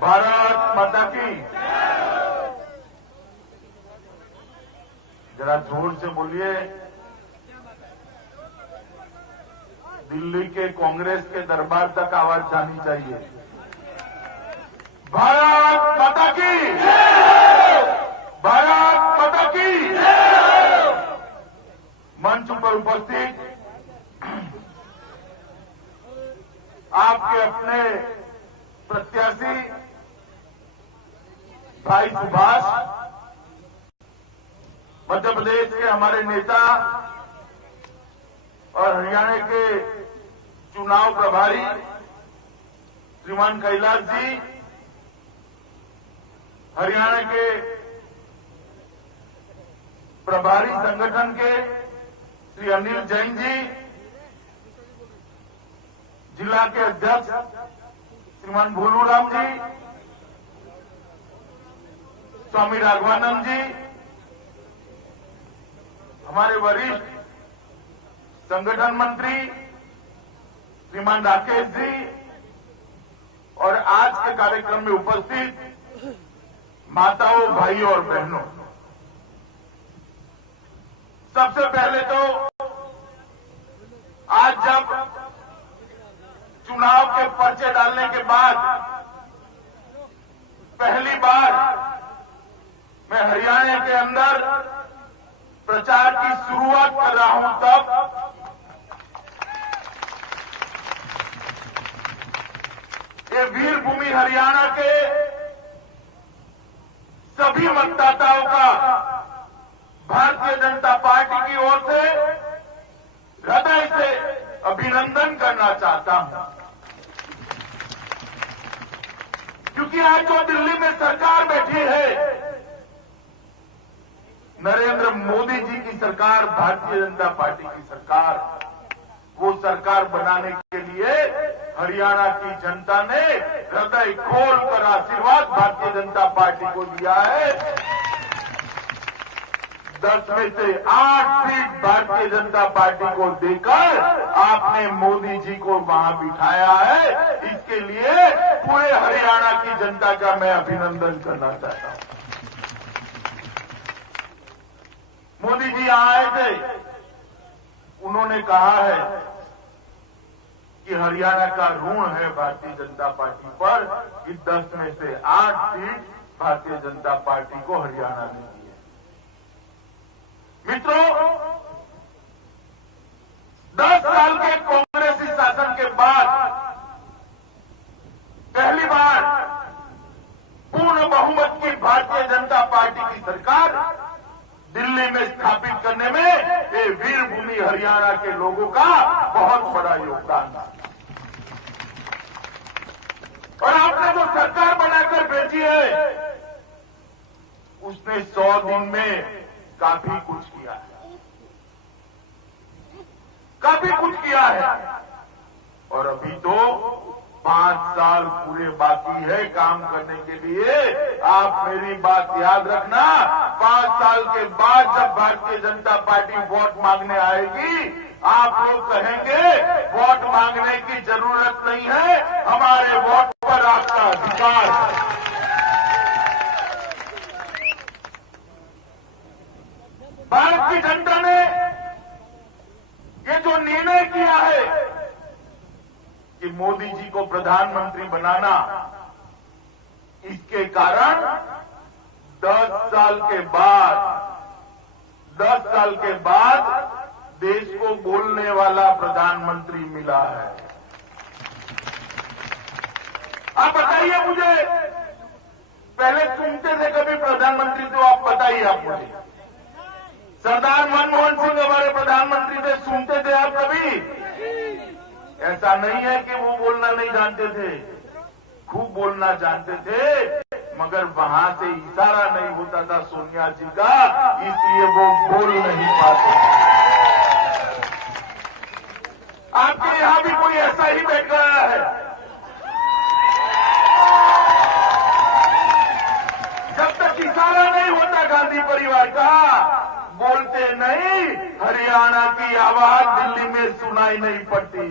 भारत माता की। जरा जोर से बोलिए। दिल्ली के कांग्रेस के दरबार तक आवाज जानी चाहिए। भारत माता की। भारत माता की। मंच पर उपस्थित आपके अपने प्रत्याशी भाई सुभाष, मध्य प्रदेश के हमारे नेता और हरियाणा के चुनाव प्रभारी श्रीमान कैलाश जी, हरियाणा के प्रभारी संगठन के श्री अनिल जैन जी, जिला के अध्यक्ष श्रीमान भोलूराम जी, स्वामी राघवानंद जी, हमारे वरिष्ठ संगठन मंत्री श्रीमान राकेश जी और आज के कार्यक्रम में उपस्थित माताओं, भाइयों और बहनों, सबसे पहले तो आज जब चुनाव के पर्चे डालने के बाद पहली बार मैं हरियाणा के अंदर प्रचार की शुरुआत कर रहा हूं, तब ये वीर भूमि हरियाणा के सभी मतदाताओं का भारतीय जनता पार्टी की ओर से हृदय से अभिनंदन करना चाहता हूं, क्योंकि आज जो दिल्ली में सरकार बैठी है, नरेंद्र मोदी जी की सरकार, भारतीय जनता पार्टी की सरकार, वो सरकार बनाने के लिए हरियाणा की जनता ने हृदय खोलकर आशीर्वाद भारतीय जनता पार्टी को दिया है। 10 में से 8 सीट भारतीय जनता पार्टी को देकर आपने मोदी जी को वहां बिठाया है। इसके लिए पूरे हरियाणा की जनता का मैं अभिनंदन करना चाहता हूं। मोदी जी आए थे, उन्होंने कहा है कि हरियाणा का ऋण है भारतीय जनता पार्टी पर कि 10 में से 8 सीट भारतीय जनता पार्टी को हरियाणा ने दी है। मित्रों, 10 साल के कांग्रेसी शासन के बाद पहली बार पूर्ण बहुमत की भारतीय जनता पार्टी की सरकार दिल्ली में स्थापित करने में ये वीर भूमि हरियाणा के लोगों का बहुत बड़ा योगदान था। और आपने जो सरकार बनाकर भेजी है, उसने 100 दिन में काफी कुछ किया है, काफी कुछ किया है। और अभी तो 5 साल पूरे बाकी है काम करने के लिए। आप मेरी बात याद रखना, 5 साल के बाद जब भारतीय जनता पार्टी वोट मांगने आएगी, आप लोग कहेंगे वोट मांगने की जरूरत नहीं है, हमारे वोट पर आपका अधिकार है। भारत की जनता ने ये जो निर्णय किया है कि मोदी जी को प्रधानमंत्री बनाना, इसके कारण 10 साल के बाद देश को बोलने वाला प्रधानमंत्री मिला है। आप बताइए मुझे, पहले सुनते थे कभी प्रधानमंत्री, तो आप बताइए आप मुझे। सरदार मनमोहन सिंह हमारे प्रधानमंत्री थे, सुनते थे आप कभी? ऐसा नहीं है कि वो बोलना नहीं जानते थे, खूब बोलना जानते थे, मगर वहां से इशारा नहीं होता था सोनिया जी का, इसलिए वो बोल नहीं पाते। आपके यहां भी कोई ऐसा ही बैठ गया है। जब तक इशारा नहीं होता गांधी परिवार का, बोलते नहीं, हरियाणा की आवाज दिल्ली में सुनाई नहीं पड़ती।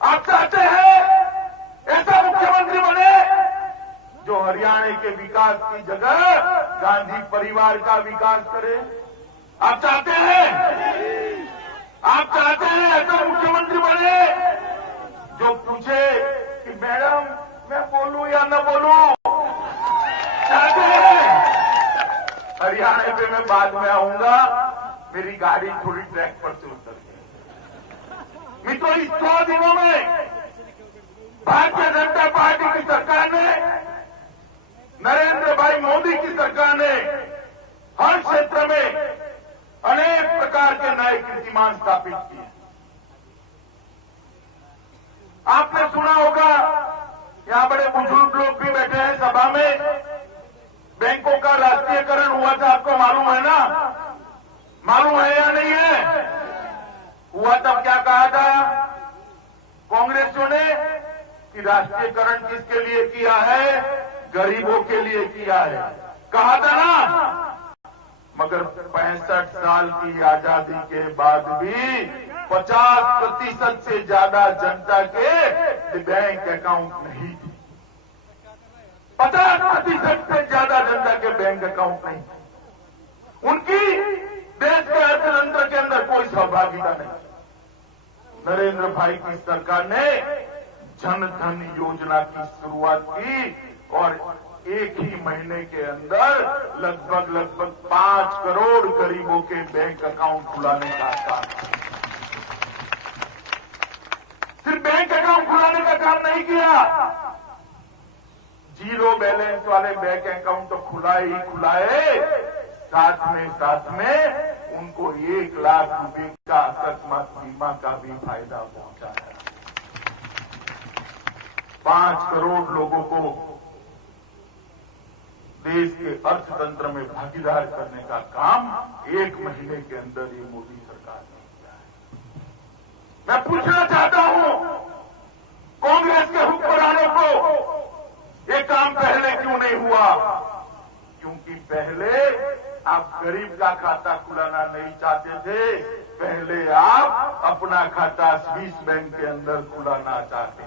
आप चाहते हैं ऐसा मुख्यमंत्री बने हरियाणा के विकास की जगह गांधी परिवार का विकास करे। आप चाहते हैं? आप चाहते हैं ऐसा मुख्यमंत्री बने जो पूछे कि मैडम मैं बोलूं या न बोलूं? चाहते हैं? हरियाणा पे मैं बाद में आऊंगा, मेरी गाड़ी थोड़ी ट्रैक पर से उतर गई। मित्रों, इस 100 दिनों में भारतीय जनता पार्टी की सरकार ने, नरेंद्र भाई मोदी की सरकार ने हर क्षेत्र में अनेक प्रकार के नए कीर्तिमान स्थापित किए। आपने सुना होगा, यहां बड़े बुजुर्ग लोग भी बैठे हैं सभा में, बैंकों का राष्ट्रीयकरण हुआ था, आपको मालूम है ना? मालूम है या नहीं है? हुआ तब क्या कहा था कांग्रेसियों ने कि राष्ट्रीयकरण किसके लिए किया है? गरीबों के लिए किया है, कहा था ना। मगर 65 साल की आजादी के बाद भी 50% से ज्यादा जनता के बैंक अकाउंट नहीं थे। 50% से ज्यादा जनता के बैंक अकाउंट नहीं, उनकी देश के अर्थतंत्र के अंदर कोई सहभागिता नहीं। नरेंद्र भाई की सरकार ने जन धन योजना की शुरुआत की और एक ही महीने के अंदर लगभग 5 करोड़ गरीबों के बैंक अकाउंट खुलाने का काम। सिर्फ बैंक अकाउंट खुलाने का काम नहीं किया, जीरो बैलेंस वाले बैंक अकाउंट तो खुलाए ही खुलाए, साथ में उनको 1 लाख रुपए का अकस्मात बीमा का भी फायदा पहुंचाया। 5 करोड़ लोगों को देश के अर्थतंत्र में भागीदार करने का काम 1 महीने के अंदर ये मोदी सरकार ने किया है। मैं पूछना चाहता हूं कांग्रेस के हुक्मरानों को, ये काम पहले क्यों नहीं हुआ? क्योंकि पहले आप गरीब का खाता खुलाना नहीं चाहते थे, पहले आप अपना खाता स्विस बैंक के अंदर खुलाना चाहते थे।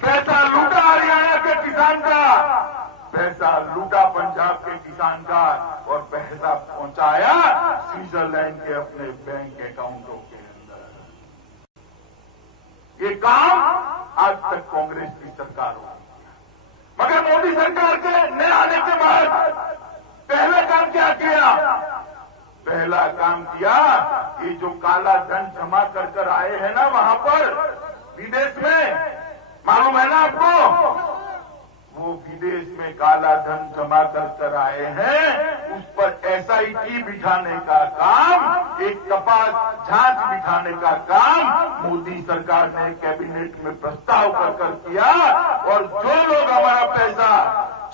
पैसा लूटा हरियाणा के किसान का, पैसा लूटा पंजाब के किसान का और पैसा पहुंचाया स्विट्जरलैंड के अपने बैंक अकाउंटों के अंदर। ये काम आज तक कांग्रेस की सरकार हो, मगर मोदी सरकार के नए आने के बाद पहला काम क्या किया? पहला काम किया, ये जो काला धन जमा कर आए हैं ना वहां पर विदेश में, मालूम है ना आपको? वो विदेश में काला धन जमा कर आए हैं, उस पर एसआईटी बिठाने का काम, एक तपास जांच बिठाने का काम मोदी सरकार ने कैबिनेट में प्रस्ताव कर किया। और जो लोग हमारा पैसा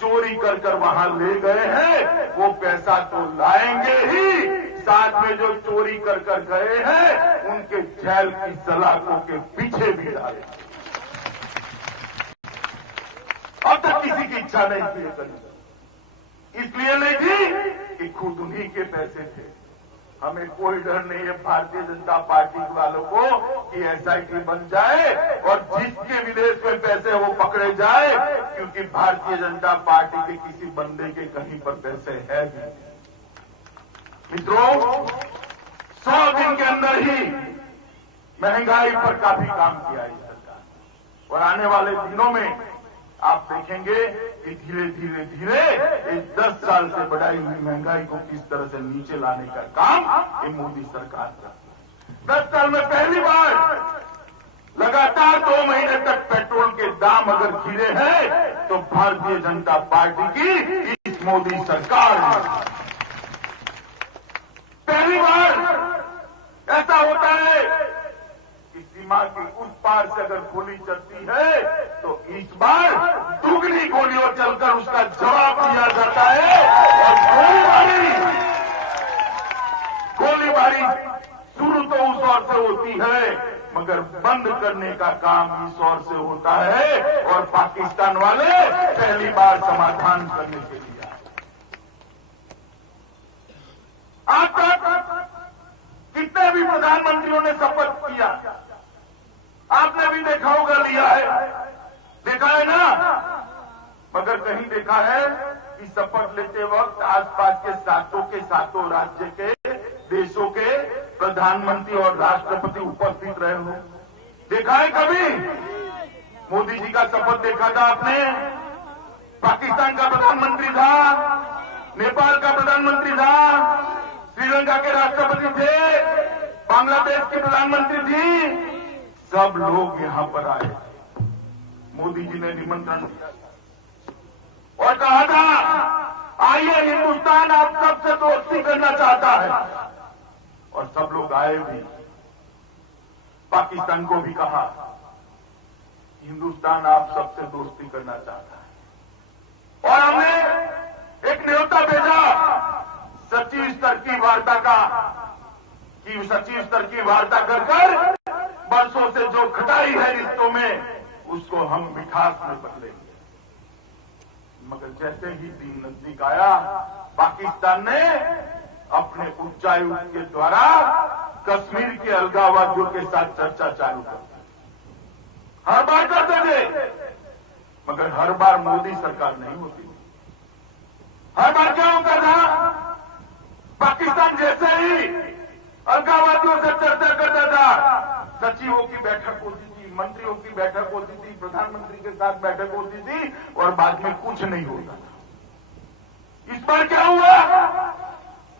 चोरी कर वहां ले गए हैं, वो पैसा तो लाएंगे ही, साथ में जो चोरी कर गए हैं उनके जेल की सलाखों के पीछे भी डालेंगे। अब तक किसी की इच्छा नहीं थी करनी, इसलिए नहीं थी कि खुद उन्हीं के पैसे थे। हमें कोई डर नहीं है भारतीय जनता पार्टी वालों को कि एसआईटी बन जाए और जिसके विदेश में पैसे वो पकड़े जाए, क्योंकि भारतीय जनता पार्टी के किसी बंदे के कहीं पर पैसे है भी। मित्रों, 100 दिन के अंदर ही महंगाई पर काफी काम किया इस सरकार, और आने वाले दिनों में आप देखेंगे कि धीरे धीरे इस 10 साल से बढ़ाई हुई महंगाई को किस तरह से नीचे लाने का काम ये मोदी सरकार का। 10 साल में पहली बार लगातार 2 महीने तक पेट्रोल के दाम अगर गिरे हैं तो भारतीय जनता पार्टी की इस मोदी सरकार ने पहली बार ऐसा होता है कि सीमा की उस पार से अगर गोली चलती है तो इस बार दुगनी गोलियों चलकर उसका जवाब दिया जाता है। और गोलीबारी शुरू तो उस ओर से होती है, मगर बंद करने का काम इस ओर से होता है, और पाकिस्तान वाले पहली बार समाधान करने के लिए आज तक कितने भी प्रधानमंत्रियों ने शपथ किया, आपने भी देखा होगा, लिया है, देखा है ना? मगर कहीं देखा है कि शपथ लेते वक्त आसपास के सातों राज्य के देशों के प्रधानमंत्री और राष्ट्रपति उपस्थित रहे हो? देखा है कभी? मोदी जी का शपथ देखा था आपने? पाकिस्तान का प्रधानमंत्री था, नेपाल का प्रधानमंत्री था, श्रीलंका के राष्ट्रपति थे, बांग्लादेश की प्रधानमंत्री थी, सब लोग यहां पर आए। मोदी जी ने निमंत्रण दिया और कहा था आइए, हिंदुस्तान आप सबसे दोस्ती करना चाहता है, और सब लोग आए भी। पाकिस्तान को भी कहा हिंदुस्तान आप सबसे दोस्ती करना चाहता है, और हमने एक न्योता भेजा सचिव स्तर की वार्ता का, कि सचिव स्तर की वार्ता कर बरसों से जो खटाई है रिश्तों में, उसको हम मिठास में बदलेंगे। मगर जैसे ही दिन नजदीक आया, पाकिस्तान ने अपने उच्चायुक्त के द्वारा कश्मीर के अलगाववादियों के साथ चर्चा चालू कर दी। हर बार करते थे, मगर हर बार मोदी सरकार नहीं होती। हर बार क्या होता था? पाकिस्तान जैसे ही अलगाववादियों से चर्चा करता था, सचिवों की बैठक होती थी, मंत्रियों की बैठक होती थी, प्रधानमंत्री के साथ बैठक होती थी, और बाद में कुछ नहीं होता था। इस बार क्या हुआ?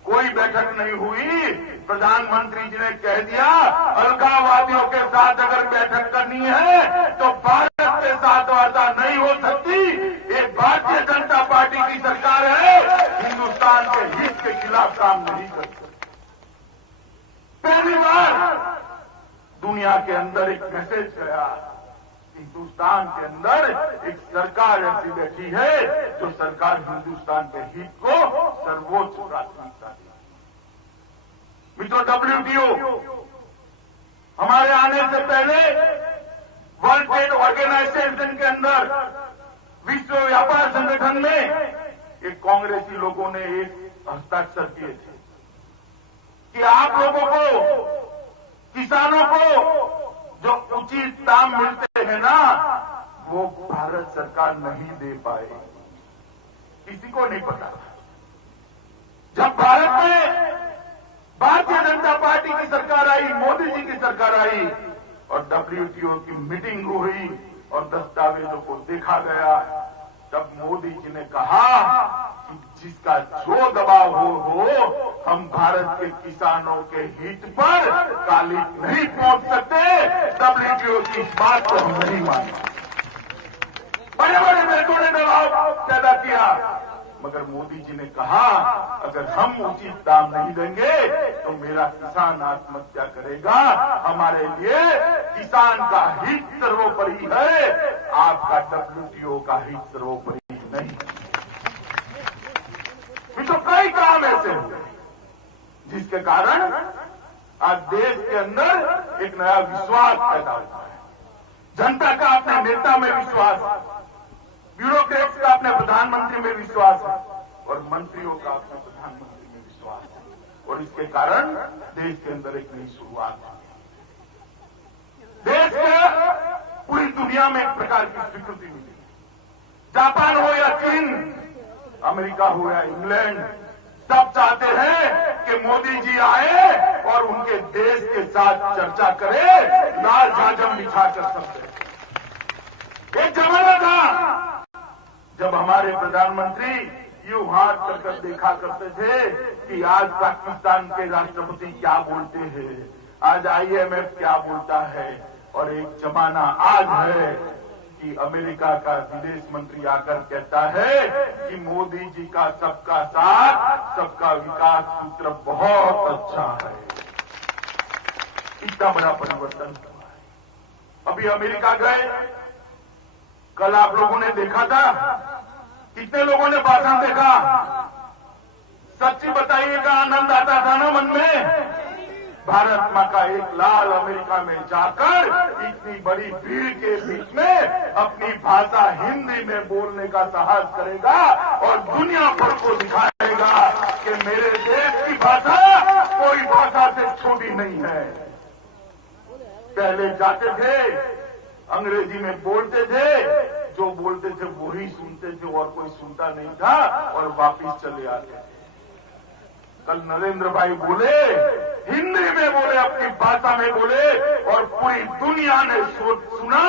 कोई बैठक नहीं हुई। प्रधानमंत्री जी ने कह दिया अलगाववादियों के साथ अगर बैठक करनी है तो भारत के साथ वार्ता नहीं हो सकती। ये भारतीय जनता पार्टी की सरकार है, हिंदुस्तान के हित के खिलाफ काम नहीं कर सकती। पहली बार दुनिया के अंदर एक मैसेज गया, हिंदुस्तान के अंदर एक सरकार ऐसी बैठी है जो सरकार हिंदुस्तान के हित को सर्वोच्च प्राथमिकता दी। मित्रों, WTO हमारे आने से पहले वर्ल्ड ट्रेड ऑर्गेनाइजेशन के अंदर, विश्व व्यापार संगठन में, एक कांग्रेसी लोगों ने एक हस्ताक्षर किए थे कि आप लोगों को, किसानों को जो उचित दाम मिलते हैं ना, वो भारत सरकार नहीं दे पाए। किसी को नहीं पता। जब भारत में भारतीय जनता पार्टी की सरकार आई, मोदी जी की सरकार आई, और WTO की मीटिंग हुई और दस्तावेजों को देखा गया, तब मोदी जी ने कहा कि जिसका जो दबाव हो हम भारत के किसानों के हित पर कालिक नहीं पहुंच सकते। WTO की इस बात को हम नहीं मानते। बड़े बड़े देशों ने दबाव पैदा किया, मगर मोदी जी ने कहा अगर हम उचित दाम नहीं देंगे तो मेरा किसान आत्महत्या करेगा। हमारे लिए किसान का हित सर्वोपरि है, आपका WTO का हित सर्वोपरि नहीं। तो कई काम ऐसे हुए जिसके कारण आज देश के अंदर एक नया विश्वास पैदा हुआ है। जनता का अपने नेता में विश्वास है, ब्यूरोक्रेट्स का अपने प्रधानमंत्री में विश्वास है, और मंत्रियों का अपने प्रधानमंत्री में विश्वास है। और इसके कारण देश के अंदर एक नई शुरुआत है। देश के पूरी दुनिया में एक प्रकार की स्वीकृति मिली। जापान हो या चीन, अमेरिका हो या इंग्लैंड, सब चाहते हैं कि मोदी जी आए और उनके देश के साथ चर्चा करे, लाल झांझम बिछा कर सकते। एक जमाना था जब हमारे प्रधानमंत्री यूं हाथ कर देखा करते थे कि आज पाकिस्तान के राष्ट्रपति क्या बोलते हैं, आज IMF क्या बोलता है, और एक जमाना आज है कि अमेरिका का विदेश मंत्री आकर कहता है कि मोदी जी का सबका साथ सबका विकास सूत्र बहुत अच्छा है। इतना बड़ा परिवर्तन हुआ है। अभी अमेरिका गए, कल आप लोगों ने देखा था, कितने लोगों ने भाषण देखा? सच्ची बताइएगा, आनंद आता था ना मन में? भारत मां का एक लाल अमेरिका में जाकर इतनी बड़ी भीड़ के बीच में अपनी भाषा हिंदी में बोलने का साहस करेगा और दुनिया भर को दिखाएगा कि मेरे देश की भाषा कोई भाषा से छोटी नहीं है। पहले जाते थे, अंग्रेजी में बोलते थे, जो बोलते थे वही सुनते थे और कोई सुनता नहीं था और वापिस चले आते थे। कल नरेंद्र भाई बोले, हिंदी में बोले, अपनी भाषा में बोले और पूरी दुनिया ने सुना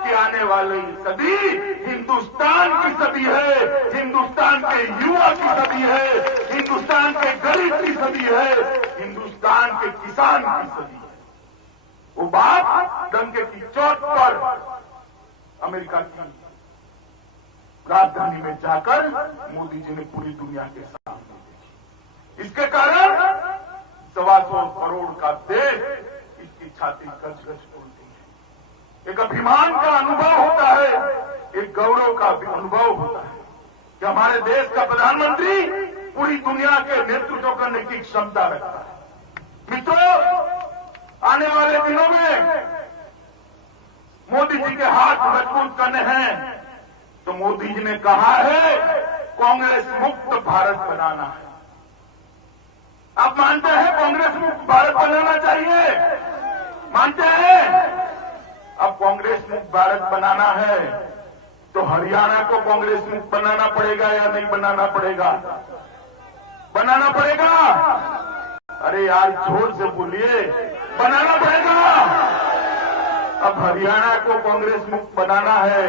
कि आने वाली सदी हिंदुस्तान की सदी है, हिंदुस्तान के युवा की सदी है, हिंदुस्तान के गरीब की सदी है, हिंदुस्तान के किसान की सदी है। वो बात डंके की चोट पर अमेरिका की राजधानी में जाकर मोदी जी ने पूरी दुनिया के सामने देखी। इसके कारण 125 करोड़ का देश इसकी छाती गज-गज फूलती है। एक अभिमान का अनुभव होता है, एक गौरव का भी अनुभव होता है कि हमारे देश का प्रधानमंत्री पूरी दुनिया के नेतृत्व करने की क्षमता रखता है। मित्रों, आने वाले दिनों में मोदी जी के हाथ मजबूत करने हैं तो मोदी जी ने कहा है कांग्रेस मुक्त भारत बनाना है। आप मानते हैं कांग्रेस मुक्त भारत बनाना चाहिए? मानते हैं? अब कांग्रेस मुक्त भारत बनाना है तो हरियाणा को कांग्रेस मुक्त बनाना पड़ेगा या नहीं बनाना पड़ेगा? बनाना पड़ेगा। अरे यार जोर से बोलिए, बनाना पड़ेगा। अब हरियाणा को कांग्रेस मुक्त बनाना है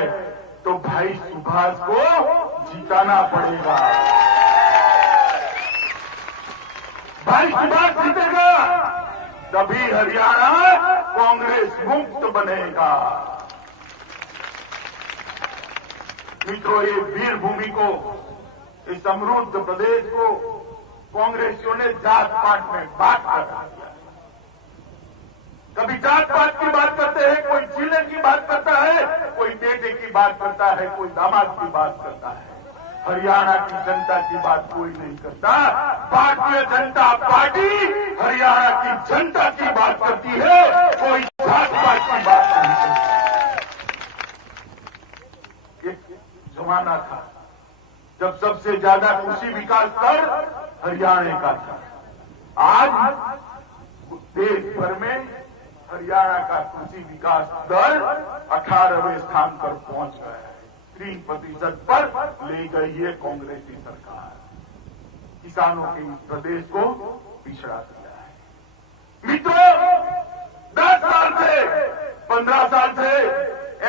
तो भाई सुभाष को जिताना पड़ेगा। भाई सुभाष जीतेगा तभी हरियाणा कांग्रेस मुक्त बनेगा। मित्रों, ये वीर भूमि को, इस समृद्ध प्रदेश को कांग्रेसियों ने जात पात में बांट कर दिया। कभी जात पात की बात करते हैं, कोई जिले की बात करता है, कोई बेटे की बात करता है, कोई दामाद की बात करता है। हरियाणा की जनता की बात कोई नहीं करता। भारतीय जनता पार्टी हरियाणा की जनता की बात करती है, कोई जात पात की बात नहीं करता। एक जमाना था जब सबसे ज्यादा कृषि विकास दर हरियाणा का था। आज देश भर में हरियाणा का कृषि विकास दर 18वें स्थान पर पहुंच गया है। 3% पर ले गई है कांग्रेसी सरकार। किसानों के इस प्रदेश को पिछड़ा दिया है। मित्रों, 10 साल से 15 साल से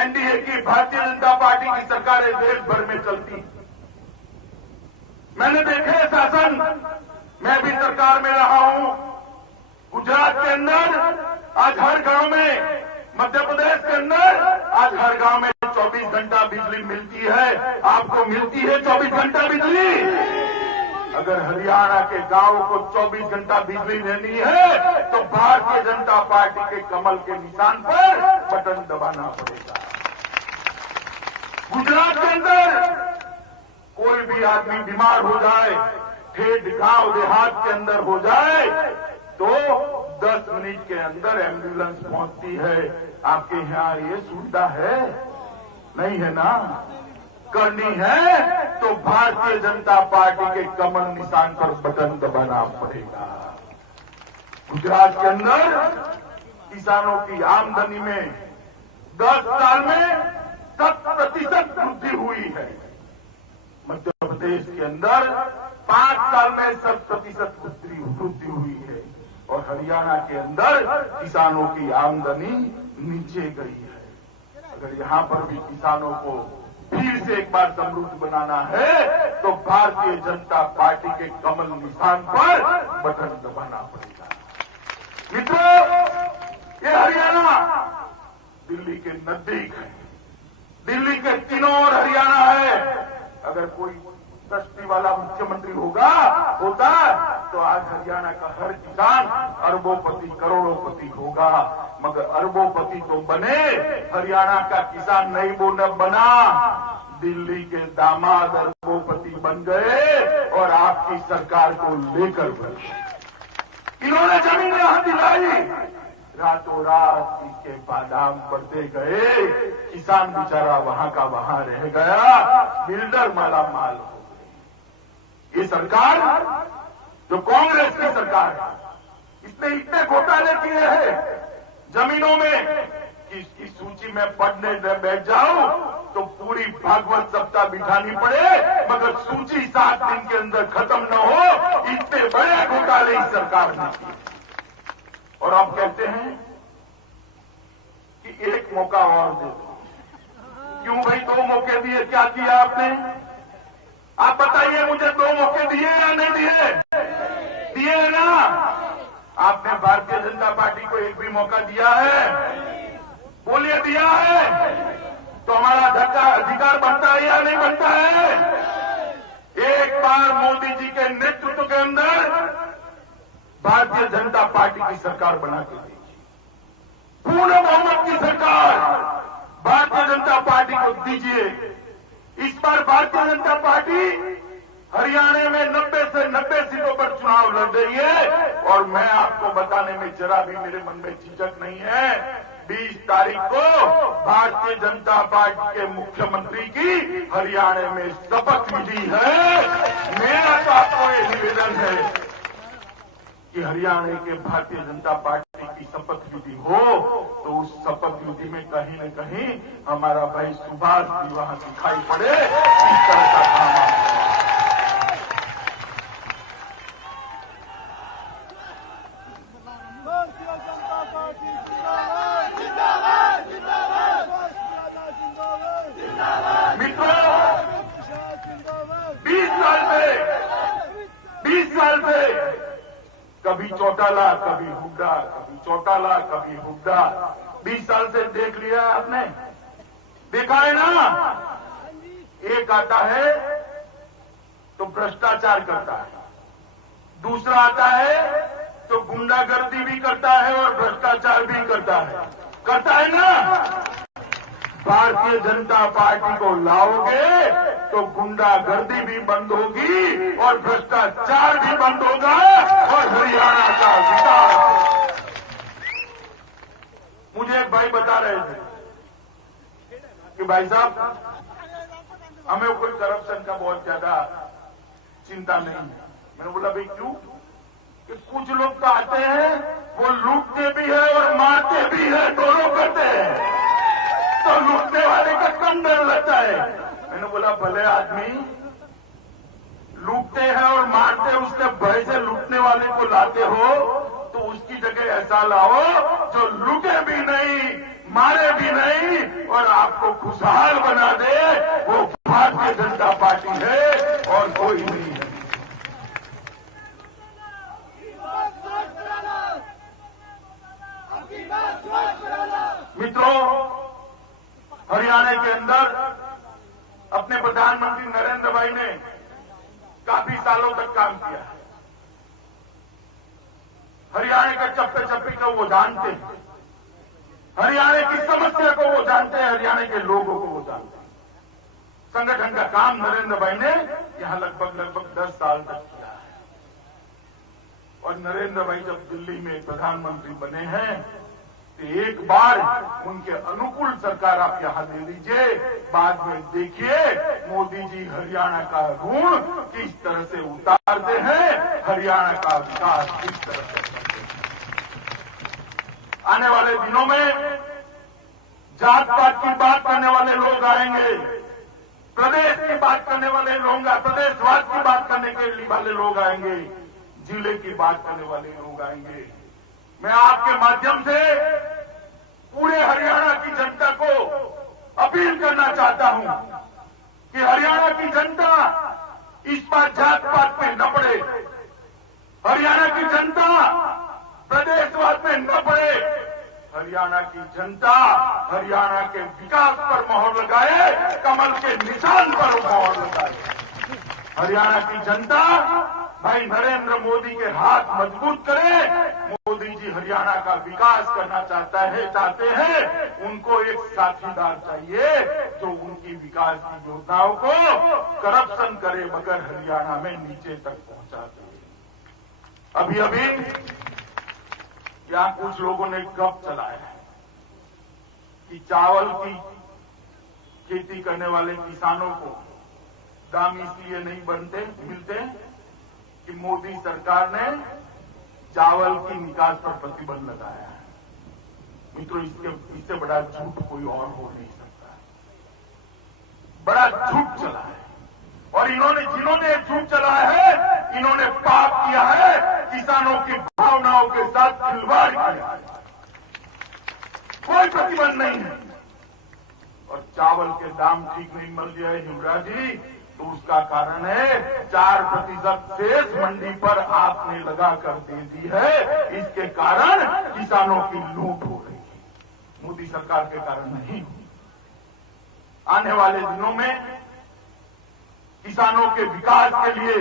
एनडीए की भारतीय जनता पार्टी की सरकारें देश भर में चलती। मैंने देखे शासन, मैं भी सरकार में रहा हूं। गुजरात के अंदर आज हर गांव में, मध्य प्रदेश के अंदर आज हर गांव में 24 घंटा बिजली मिलती है। आपको मिलती है 24 घंटा बिजली? अगर हरियाणा के गांव को 24 घंटा बिजली लेनी है तो भारतीय जनता पार्टी के कमल के निशान पर बटन दबाना पड़ेगा। गुजरात के अंदर कोई भी आदमी बीमार हो जाए, ठेठ गांव देहात के अंदर हो जाए तो 10 मिनट के अंदर एम्बुलेंस पहुंचती है। आपके यहां ये सुविधा है? नहीं है ना? करनी है तो भारतीय जनता पार्टी के कमल निशान पर बटन दबाना पड़ेगा। गुजरात के अंदर किसानों की आमदनी में 10 साल में 7% वृद्धि हुई है। मध्य प्रदेश के अंदर 5 साल में 7% वृद्धि हुई है और हरियाणा के अंदर किसानों की आमदनी नीचे गई है। अगर यहां पर भी किसानों को फिर से एक बार समृद्ध बनाना है तो भारतीय जनता पार्टी के कमल निशान पर बटन दबाना पड़ेगा। मित्रों, ये हरियाणा दिल्ली के नजदीक है, दिल्ली के किन्नौर हरियाणा है। अगर कोई दृष्टि वाला मुख्यमंत्री होता तो आज हरियाणा का हर किसान अरबोपति करोड़ोंपति होगा। मगर अरबोपति तो बने, हरियाणा का किसान नहीं बना। दिल्ली के दामाद अरबोपति बन गए और आपकी सरकार को लेकर बने। इन्होंने जमीन यहां दिलाई, रातों रात इसके बादाम बढ़ते गए, किसान बेचारा वहां का वहां रह गया, बिल्डर माला माल हो गए। ये सरकार जो कांग्रेस की सरकार है, इसने इतने घोटाले किए हैं जमीनों में कि इसकी सूची में पढ़ने बैठ जाऊं तो पूरी भागवत सप्ताह बिठानी पड़े मगर सूची 7 दिन के अंदर खत्म न हो, इतने बड़े घोटाले इस सरकार ने किए। और आप कहते हैं कि एक मौका और दे दो। क्यों भाई 2 मौके दिए? क्या किया आपने? आप बताइए मुझे, 2 मौके दिए या नहीं दिए? दिए ना? आपने भारतीय जनता पार्टी को एक भी मौका दिया है? बोलिए, दिया है? तो हमारा अधिकार बनता है या नहीं बनता है? एक बार मोदी जी के नेतृत्व के अंदर भारतीय जनता पार्टी की सरकार बना के दीजिए, पूर्ण बहुमत की सरकार भारतीय जनता पार्टी को दीजिए। इस बार भारतीय जनता पार्टी हरियाणा में 90 से 90 सीटों पर चुनाव लड़ रही है और मैं आपको बताने में जरा भी मेरे मन में झिझक नहीं है। 20 तारीख को भारतीय जनता पार्टी के मुख्यमंत्री की हरियाणा में शपथ विधि है। मेरा तो आपको ये निवेदन है कि हरियाणा के भारतीय जनता पार्टी की शपथ विधि हो तो उस शपथ विधि में कहीं न कहीं हमारा भाई सुभाष भी वहां दिखाई पड़े। इस तरह का काम मित्रों, 20 साल से कभी चौटाला कभी हुड्डा, कभी चौटाला कभी हुड्डा, 20 साल से देख लिया आपने, देखा है ना? एक आता है तो भ्रष्टाचार करता है, दूसरा आता है तो गुंडागर्दी भी करता है और भ्रष्टाचार भी करता है ना? भारतीय जनता पार्टी को लाओगे तो गुंडागर्दी भी बंद होगी और भ्रष्टाचार भी बंद होगा और हरियाणा का विकास। मुझे एक भाई बता रहे थे कि भाई साहब हमें कोई करप्शन का बहुत ज्यादा चिंता नहीं है। मैंने बोला भाई क्यों? कि कुछ लोग तो आते हैं वो लूटते भी है और मारते भी है, दोनों करते हैं, तो लूटने वाले का कम डर लगता है। मैंने बोला भले आदमी लूटते हैं और मारते, उसके भय से लूटने वाले को लाते हो तो उसकी जगह ऐसा लाओ जो लूटे भी नहीं, मारे भी नहीं और आपको खुशहाल बना दे। वो भारतीय जनता पार्टी है और कोई नहीं है। मित्रों, हरियाणा के अंदर अपने प्रधानमंत्री नरेंद्र भाई ने काफी सालों तक काम किया है। हरियाणा के चप्पे चप्पे को वो जानते हैं, हरियाणा की समस्या को वो जानते हैं, हरियाणा के लोगों को वो जानते हैं। संगठन का काम नरेंद्र भाई ने यहां लगभग 10 साल तक किया है। और नरेंद्र भाई जब दिल्ली में प्रधानमंत्री बने हैं तो एक बार उनके अनुकूल सरकार आप यहां दे दीजिए, बाद में देखिए मोदी जी हरियाणा का ऋण किस तरह से उतारते हैं, हरियाणा का विकास किस तरह से करते हैं। आने वाले दिनों में जात पात की बात करने वाले लोग आएंगे, प्रदेश की बात करने वाले लोग, प्रदेशवाद की बात करने के वाले लोग आएंगे, जिले की बात करने वाले लोग आएंगे। मैं आपके माध्यम से पूरे हरियाणा की जनता को अपील करना चाहता हूं कि हरियाणा की जनता इस बार जात पात में न पड़े, हरियाणा की जनता प्रदेशवाद में न पड़े, हरियाणा की जनता हरियाणा के विकास पर मोहर लगाए, कमल के निशान पर मोहर लगाए। हरियाणा की जनता भाई नरेंद्र मोदी के हाथ मजबूत करे। मोदी जी हरियाणा का विकास करना चाहते हैं, उनको एक साथीदार चाहिए जो उनकी विकास की योजनाओं को करप्शन करे मगर हरियाणा में नीचे तक पहुंचा दे। अभी क्या कुछ लोगों ने गप चलाया है कि चावल की खेती करने वाले किसानों को दाम इसलिए नहीं मिलते कि मोदी सरकार ने चावल की निकास पर प्रतिबंध लगाया है। मित्रों, इससे बड़ा झूठ कोई और हो नहीं सकता। बड़ा झूठ चला है। और जिन्होंने झूठ चलाया है, इन्होंने पाप किया है, किसानों की भावनाओं के साथ खिलवाड़ किया है। कोई प्रतिबंध नहीं है। और चावल के दाम ठीक नहीं मिल रहे हैं युवराज जी, तो उसका कारण है 4% शेष मंडी पर आपने लगाकर दे दी है। इसके कारण किसानों की लूट हो रही है, मोदी सरकार के कारण नहीं। आने वाले दिनों में किसानों के विकास के लिए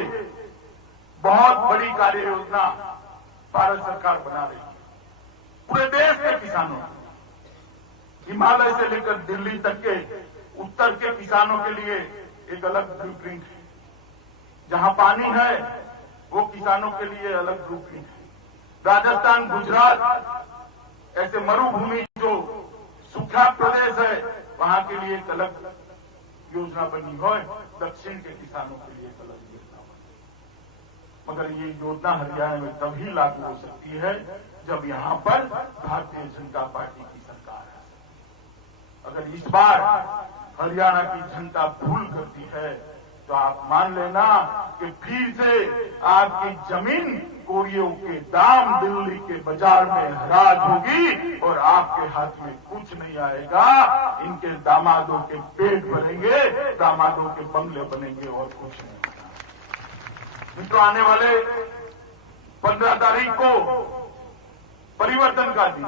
बहुत बड़ी कार्य योजना भारत सरकार बना रही है। पूरे देश के किसानों, हिमालय से लेकर दिल्ली तक के उत्तर के किसानों के लिए एक अलग ब्लूप्रिंट है। जहां पानी है वो किसानों के लिए अलग ब्लूप्रिंट है। राजस्थान, गुजरात ऐसे मरुभूमि जो सूखा प्रदेश है, वहां के लिए एक अलग योजना बनी हो। दक्षिण के किसानों के लिए एक अलग योजना बनी। मगर ये योजना हरियाणा में तभी लागू हो सकती है जब यहां पर भारतीय जनता पार्टी की सरकार है। अगर इस बार हरियाणा की जनता भूल करती है तो आप मान लेना कि फिर से आपकी जमीन कोरियों के दाम दिल्ली के बाजार में हराज होगी और आपके हाथ में कुछ नहीं आएगा। इनके दामादों के पेट भरेंगे, दामादों के बंगले बनेंगे और कुछ नहीं होगा। मित्रों, आने वाले 15 तारीख को परिवर्तन का दिन,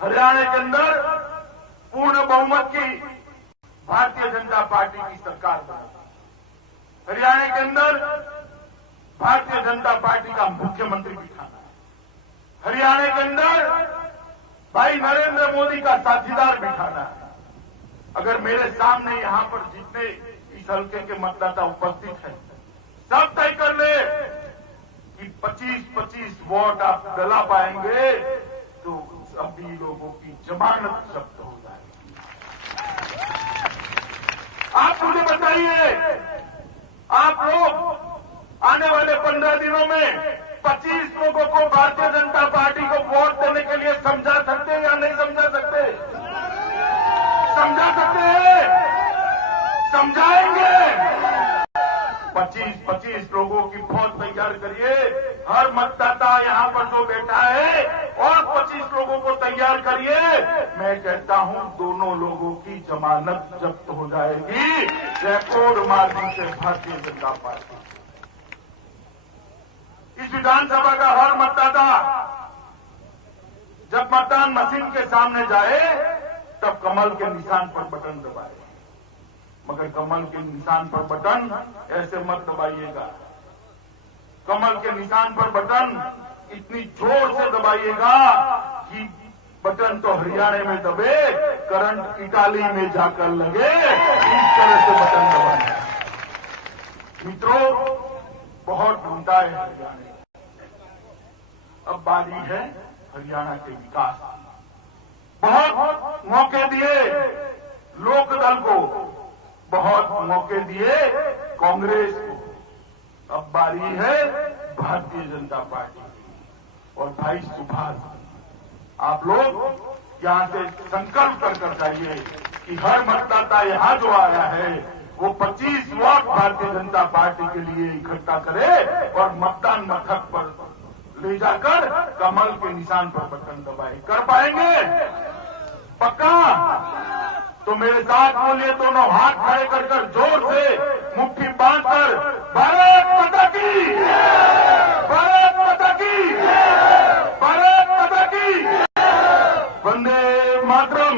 हरियाणा के अंदर पूर्ण बहुमत की भारतीय जनता पार्टी की सरकार बनी। हरियाणा के अंदर भारतीय जनता पार्टी का मुख्यमंत्री बिठाना है। हरियाणा के अंदर भाई नरेंद्र मोदी का साझीदार बिठाना है। अगर मेरे सामने यहां पर जितने इस हल्के के मतदाता उपस्थित हैं, सब तय कर ले कि 25-25 वोट आप दिला पाएंगे तो सभी लोगों की जमानत जब्त हो जाएगी। आप मुझे बताइए, आप लोग आने वाले 15 दिनों में 25 लोगों को भारतीय जनता पार्टी को वोट देने के लिए समझा सकते हैं या नहीं समझा सकते? समझा सकते हैं? समझाएंगे। 25 लोगों की फौज तैयार करिए। हर मतदाता यहां पर जो बैठा है और 25 लोगों को तैयार करिए। मैं कहता हूं दोनों लोगों की जमानत जब्त हो जाएगी रिकॉर्ड मार्जिन से भारतीय जनता पार्टी। इस विधानसभा का हर मतदाता जब मतदान मशीन के सामने जाए तब कमल के निशान पर बटन दबाए। मगर कमल के निशान पर बटन ऐसे मत दबाइएगा। कमल के निशान पर बटन इतनी जोर से दबाइएगा कि बटन तो हरियाणा में दबे, करंट इटाली में जाकर लगे। इस तरह से बटन दबाए। मित्रों, बहुत ढूंढता है हरियाणा। अब बारी है हरियाणा के विकास की। बहुत मौके दिए लोकदल को, बहुत मौके दिए कांग्रेस को। अब बारी है भारतीय जनता पार्टी की। और भाई सुभाष, आप लोग यहां से संकल्प कर जाइए कि हर मतदाता यहां जो आया है वो 25 वोट भारतीय जनता पार्टी के लिए इकट्ठा करे और मतदान मथक पर ले जाकर कमल के निशान पर बटन दबाए। कर पाएंगे? पक्का? तो मेरे साथ बोलिए, दोनों हाथ खड़े कर जोर से मुट्ठी बांधकर भारत माता की, भारत माता की, भारत माता की, वंदे मातरम।